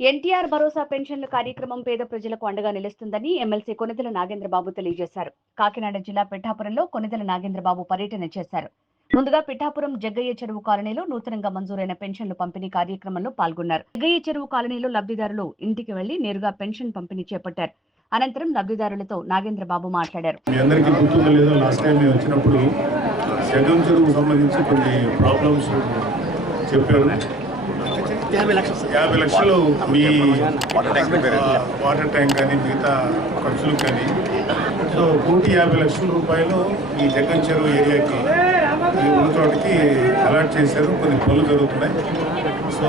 ఎన్టీఆర్ భరోసా పెన్షన్ల కార్యక్రమం పేద ప్రజలకు అండగా నిలుస్తుందని ఎమ్మెల్సీ కొనిదెల నాగేంద్రబాబు తెలియజేశారు. కాకినాడ జిల్లా పిఠాపురంలో కొనిదెల నాగేంద్రబాబు పర్యటన చేశారు. ముందుగా పిఠాపురం జగ్గయ్య చెరువు కాలనీలో నూతనంగా మంజూరైన పెన్షన్లు పంపిణీ కార్యక్రమంలో పాల్గొన్నారు. జగ్గయ్య చెరువు కాలనీలో లబ్ధిదారులు ఇంటికి వెళ్లి నేరుగా పెన్షన్ పంపిణీ చేపట్టారు. అనంతరం లబ్ధిదారులతో నాగేంద్రబాబు మాట్లాడారు. యాభై లక్షలు మీ వాటర్ ట్యాంక్ కానీ మిగతా ఖర్చులు కానీ సో 150 లక్షల రూపాయలు ఈ జగ్గం చెరువు ఏరియాకి ఈ ఉన్న చోటకి అలాట్ చేశారు. కొన్ని పనులు జరుగుతున్నాయి. సో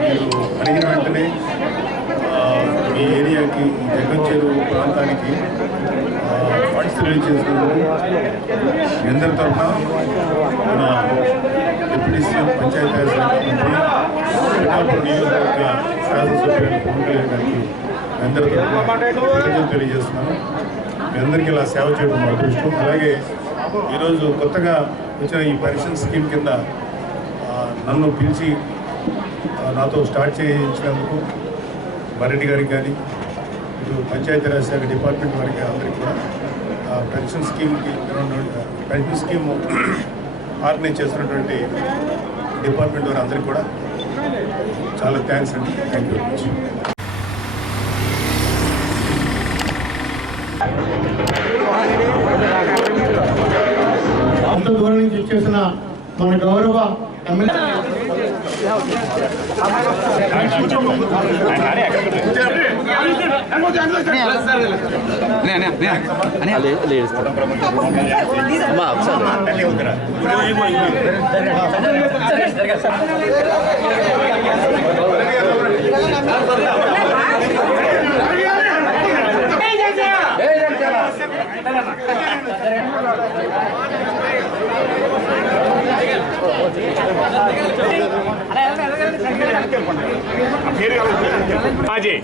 మీరు అడిగిన వెంటనే ఈ ఏరియాకి ఈ జగ్గం చెరువు ప్రాంతానికి ఫండ్స్ రిలీజ్ చేస్తున్నారు. అందరి తరఫున మన డిప్యూటీ సీఎం పంచాయతీరాజ్ పిఠాపురం నియోజకవర్గ శాసనసభ్యులు పవన్ కళ్యాణ్ గారికి అందరికీ కృతజ్ఞతలు తెలియజేస్తున్నాను. మీ అందరికీ ఇలా సేవ చేయడం మా అదృష్టం. అలాగే ఈరోజు కొత్తగా వచ్చిన ఈ పెన్షన్ స్కీమ్ కింద నన్ను పిలిచి నాతో స్టార్ట్ చేయించినందుకు మరెడ్డి గారికి కానీ ఇటు పంచాయతీరాజ్ శాఖ డిపార్ట్మెంట్ వారికి అందరికీ కూడా పెన్షన్ స్కీమ్ ఆర్గనైజ్ చేస్తున్నటువంటి డిపార్ట్మెంట్ వారి అందరికీ కూడా చాలా థ్యాంక్స్ అండి. Thank you very much. అంత దూరం నుంచి వచ్చేసిన మన గౌరవ ఎమ్మెల్యే అజయ్